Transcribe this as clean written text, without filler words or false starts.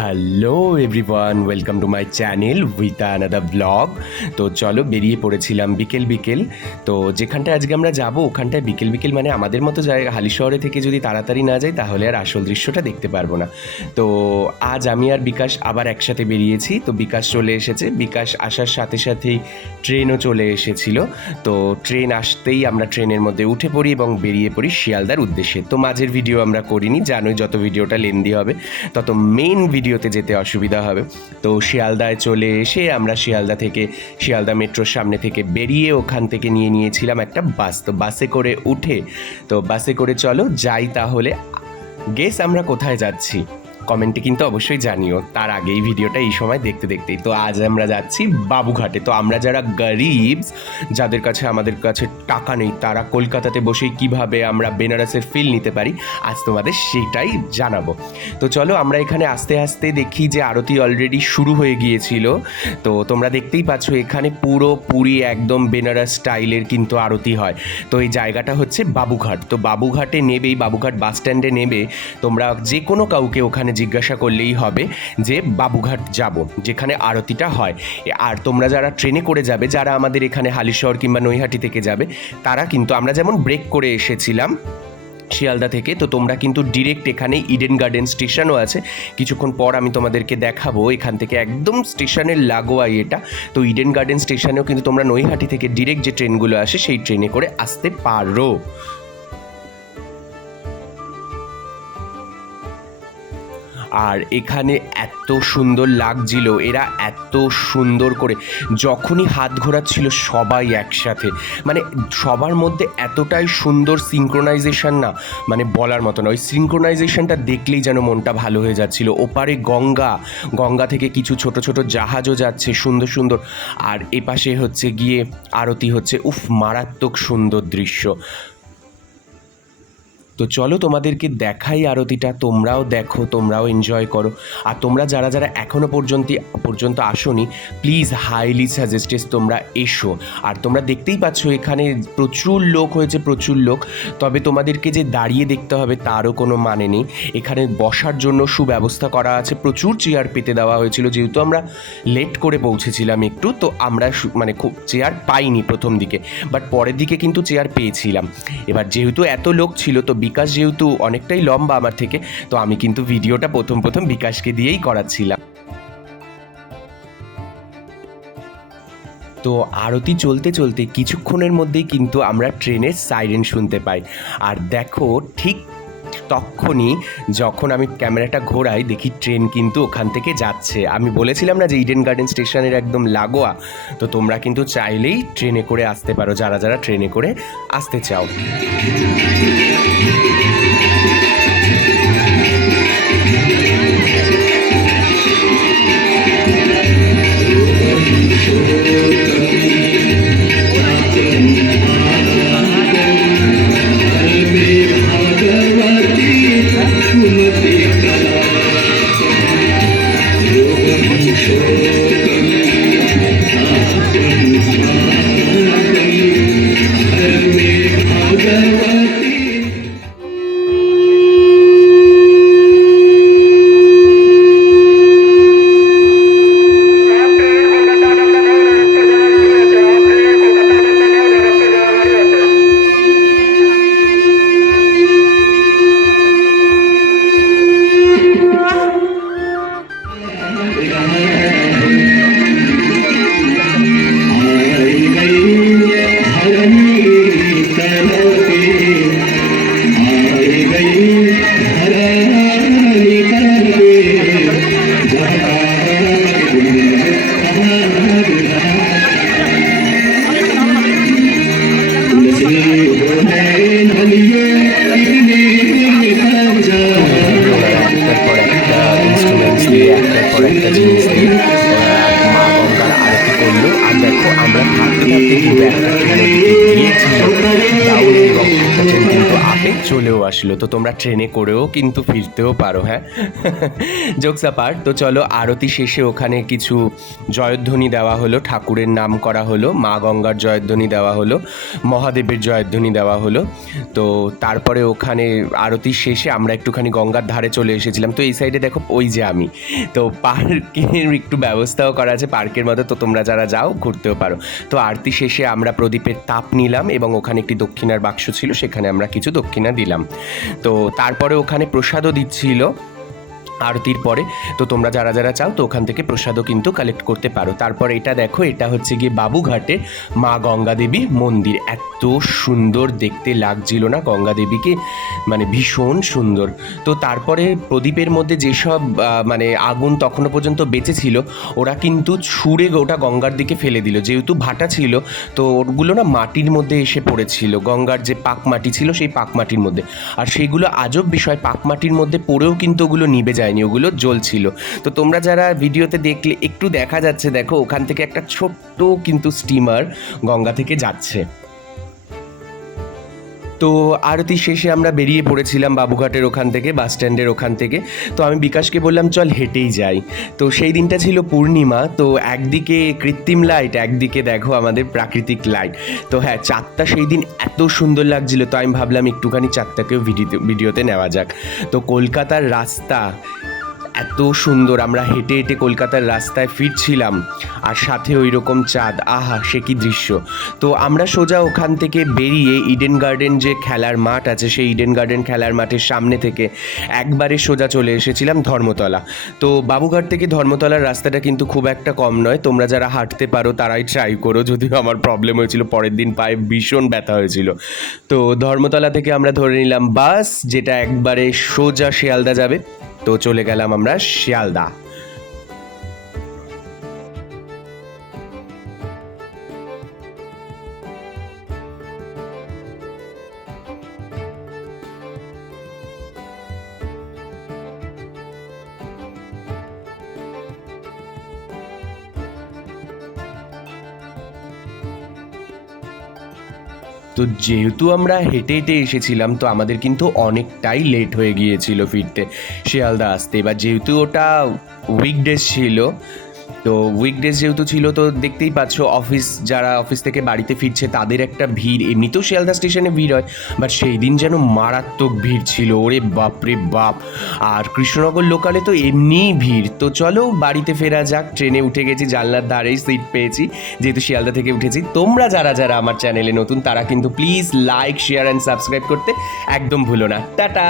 Hello everyone, welcome to my channel with another blog. তো চলো, বেরিয়ে পড়েছিলাম বিকেল বিকেল। তো যেখানটায় আজকে আমরা যাব ওখানটায় বিকেল বিকেল মানে আমাদের মতো জায়গা, হালি শহরে থেকে যদি তাড়াতাড়ি না যাই তাহলে আর আসল দৃশ্যটা দেখতে পারবো না। তো আজ আমি আর বিকাশ আবার একসাথে বেরিয়েছি। তো বিকাশ চলে এসেছে, বিকাশ আসার সাথে সাথেই ট্রেনও চলে এসেছিল। তো ট্রেন আসতেই আমরা ট্রেনের মধ্যে উঠে পড়ি এবং বেরিয়ে পড়ি শিয়ালদার উদ্দেশ্যে। তো মাঝের ভিডিও আমরা করিনি, জানোই যত ভিডিওটা লেন্দি হবে তত মেইন ভিডিওতে যেতে অসুবিধা হবে। তো শিয়ালদায় চলে এসে আমরা শিয়ালদা থেকে, শিয়ালদা মেট্রোর সামনে থেকে বেরিয়ে ওখান থেকে নিয়েছিলাম একটা বাস। তো বাসে করে উঠে, তো বাসে করে চলো যাই তাহলে। গেস আমরা কোথায় যাচ্ছি? কমেন্টে কিন্তু অবশ্যই জানিও। তার আগে এই ভিডিওটা এই সময় দেখতে দেখতেই, তো আজ আমরা যাচ্ছি বাবুঘাটে। তো আমরা যারা গরিবস, যাদের কাছে আমাদের কাছে টাকা নেই, তারা কলকাতাতে বসেই কিভাবে আমরা বেনারসের ফিল নিতে পারি আজ তোমাদের সেটাই জানাবো। তো চলো, আমরা এখানে আস্তে আস্তে দেখি যে আরতি অলরেডি শুরু হয়ে গিয়েছিল। তো তোমরা দেখতেই পাচ্ছ এখানে পুরোপুরি একদম বেনারস স্টাইলের কিন্তু আরতি হয়। তো এই জায়গাটা হচ্ছে বাবুঘাট। তো বাবুঘাটে নেবেই, বাবুঘাট বাস স্ট্যান্ডে নেবে তোমরা যে কোনো কাউকে ওখানে জিজ্ঞাসা করলেই হবে যে বাবুঘাট যাব, যেখানে আরতিটা হয়। আর তোমরা যারা ট্রেনে করে যাবে, যারা আমাদের এখানে হালিশহর কিংবা নৈহাটি থেকে যাবে, তারা কিন্তু, আমরা যেমন ব্রেক করে এসেছিলাম শিয়ালদা থেকে, তো তোমরা কিন্তু ডিরেক্ট এখানে ইডেন গার্ডেন স্টেশনও আছে, কিছুক্ষণ পর আমি তোমাদেরকে দেখাবো। এখান থেকে একদম স্টেশনের লাগোয়াই এটা। তো ইডেন গার্ডেন স্টেশনেও কিন্তু তোমরা নৈহাটি থেকে ডিরেক্ট যে ট্রেনগুলো আসে সেই ট্রেনে করে আসতে পারো। আর এখানে এত সুন্দর লাগছিল, এরা এত সুন্দর করে যখনই হাত ঘোরাচ্ছিল সবাই একসাথে, মানে সবার মধ্যে এতটাই সুন্দর সিঙ্ক্রোনাইজেশন, না মানে বলার মতো না। ওই সিঙ্ক্রোনাইজেশনটা দেখলেই যেন মনটা ভালো হয়ে যাচ্ছিল। ওপারে গঙ্গা, গঙ্গা থেকে কিছু ছোট ছোট জাহাজও যাচ্ছে সুন্দর সুন্দর, আর এপাশে হচ্ছে গিয়ে আরতি হচ্ছে। উফ, মারাত্মক সুন্দর দৃশ্য। তো চলো তোমাদেরকে দেখাই আরতিটা, তোমরাও দেখো, তোমরাও এনজয় করো। আর তোমরা যারা যারা এখনও পর্যন্ত আসোনি, প্লিজ হাইলি সাজেস্টেড তোমরা এসো। আর তোমরা দেখতেই পাচ্ছ এখানে প্রচুর লোক হয়েছে, প্রচুর লোক। তবে তোমাদেরকে যে দাঁড়িয়ে দেখতে হবে তারও কোনো মানে নেই। এখানে বসার জন্য সুব্যবস্থা করা আছে, প্রচুর চেয়ার পেতে দেওয়া হয়েছিল। যেহেতু আমরা লেট করে পৌঁছেছিলাম একটু, তো আমরা মানে খুব চেয়ার পাইনি প্রথম দিকে, বাট পরের দিকে কিন্তু চেয়ার পেয়েছিলাম। এবার যেহেতু এত লোক ছিল, তো বিকাশ যেহেতু অনেকটাই লম্বা আমার থেকে, তো আমি কিন্তু ভিডিওটা প্রথম বিকাশকে দিয়েই করাচ্ছিলাম। তো আরতি চলতে চলতে কিছুক্ষণের মধ্যেই কিন্তু আমরা ট্রেনের সাইরেন শুনতে পাই। আর দেখো, ঠিক তখনই যখন আমি ক্যামেরাটা ঘোরাই দেখি ট্রেন কিন্তু ওখান থেকে যাচ্ছে। আমি বলেছিলাম না যে ইডেন গার্ডেন স্টেশনের একদম লাগোয়া। তো তোমরা কিন্তু চাইলেই ট্রেনে করে আসতে পারো, যারা যারা ট্রেনে করে আসতে চাও। একটা জিনিস দিয়ে মা গঙ্গার আরতি করলো। আর দেখো, আমরা থাকতে থাকতে কিন্তু একটা ট্রেনের দিকে গিয়েছিল ডাউনে, এবং একটা ট্রেন কিন্তু এই চলেও আসলো। তো তোমরা ট্রেনে করেও কিন্তু ফিরতেও পারো, হ্যাঁ। Jokes apart. তো চলো, আরতি শেষে ওখানে কিছু জয়ধ্বনি দেওয়া হলো, ঠাকুরের নাম করা হলো, মা গঙ্গার জয়ধ্বনি দেওয়া হলো, মহাদেবের জয়ধ্বনি দেওয়া হলো। তো তারপরে ওখানে আরতির শেষে আমরা একটুখানি গঙ্গার ধারে চলে এসেছিলাম। তো এই সাইডে দেখো, ওই যে আমি, তো পার্কের একটু ব্যবস্থাও করা আছে পার্কের মধ্যে, তো তোমরা যারা যাও ঘুরতেও পারো। তো আরতি শেষে আমরা প্রদীপের তাপ নিলাম এবং ওখানে একটি দক্ষিণার বাক্স ছিল, সেখানে আমরা কিছু দক্ষিণা দিলাম। তো তারপরে ওখানে প্রসাদও দিচ্ছিল আরতির পরে। তো তোমরা যারা যারা চাও তো ওখান থেকে প্রসাদও কিন্তু কালেক্ট করতে পারো। তারপর এটা দেখো, এটা হচ্ছে গিয়ে বাবুঘাটে মা গঙ্গা দেবীর মন্দির। এত সুন্দর দেখতে লাগছিল না গঙ্গা দেবীকে, মানে ভীষণ সুন্দর। তো তারপরে প্রদীপের মধ্যে যেসব মানে আগুন তখনও পর্যন্ত বেঁচে ছিল, ওরা কিন্তু ছুঁড়ে ওটা গঙ্গার দিকে ফেলে দিল। যেহেতু ভাটা ছিল, তো ওগুলো না মাটির মধ্যে এসে পড়েছিল, গঙ্গার যে পাক মাটি ছিল সেই পাক মাটির মধ্যে। আর সেইগুলো আজব বিষয়, পাক মাটির মধ্যে পড়েও কিন্তু ওগুলো নিভে যায়নি, ওগুলো জ্বলছিল। তো তোমরা যারা ভিডিওতে দেখলে একটু দেখা যাচ্ছে, দেখো ওখান থেকে একটা ছোট্ট কিন্তু স্টিমার গঙ্গা থেকে যাচ্ছে। তো আরতি শেষে আমরা বেরিয়ে পড়েছিলাম বাবুঘাটের ওখান থেকে, বাস স্ট্যান্ডের ওখান থেকে। তো আমি বিকাশকে বললাম চল হেঁটেই যাই। তো সেই দিনটা ছিল পূর্ণিমা, তো একদিকে কৃত্রিম লাইট, একদিকে দেখো আমাদের প্রাকৃতিক লাইট। তো হ্যাঁ, চাঁদটা সেই দিন এত সুন্দর লাগছিল, তো আমি ভাবলাম একটুখানি চাঁদটাকেও ভিডিওতে নেওয়া যাক। তো কলকাতার রাস্তা এত সুন্দর, আমরা হেঁটে হেঁটে কলকাতার রাস্তায় ফিরছিলাম, আর সাথে ওই রকম চাঁদ, আহা সে কি দৃশ্য। তো আমরা সোজা ওখান থেকে বেরিয়ে ইডেন গার্ডেন যে খেলার মাঠ আছে, সেই ইডেন গার্ডেন খেলার মাঠের সামনে থেকে একবারে সোজা চলে এসেছিলাম ধর্মতলা। তো বাবুঘাট থেকে ধর্মতলার রাস্তাটা কিন্তু খুব একটা কম নয়, তোমরা যারা হাঁটতে পারো তারাই ট্রাই করো, যদিও আমার প্রবলেম হয়েছিল, পরের দিন পায়ে ভীষণ ব্যথা হয়েছিল। তো ধর্মতলা থেকে আমরা ধরে নিলাম বাস, যেটা একবারে সোজা শিয়ালদা যাবে। তো চলে গেলাম আমরা শিয়ালদা। তো যেহেতু আমরা হেঁটে হেঁটে এসেছিলাম, তো আমাদের কিন্তু অনেকটাই লেট হয়ে গিয়েছিল ফিরতে, শিয়ালদা আসতে। এবার যেহেতু ওটা উইকডেজ ছিল, তো উইকডেজ যেহেতু ছিল, তো দেখতেই পাচ্ছ যারা অফিস থেকে বাড়িতে ফিরছে তাদের একটা ভিড়, এমনিতেও শিয়ালদা স্টেশনে ভিড় হয়, বাট সেই দিন যেন মারাত্মক ভিড় ছিল, ওরে বাপ রে বাপ। আর কৃষ্ণনগর লোকালে তো এমনিই ভিড়। তো চলো বাড়িতে ফেরা যাক, ট্রেনে উঠে গেছি, জানলার ধারেই সিট পেয়েছি, যেহেতু শিয়ালদা থেকে উঠেছি। তোমরা যারা যারা আমার চ্যানেলে নতুন, তারা কিন্তু please like, share and subscribe করতে একদম ভুলো না। টাটা।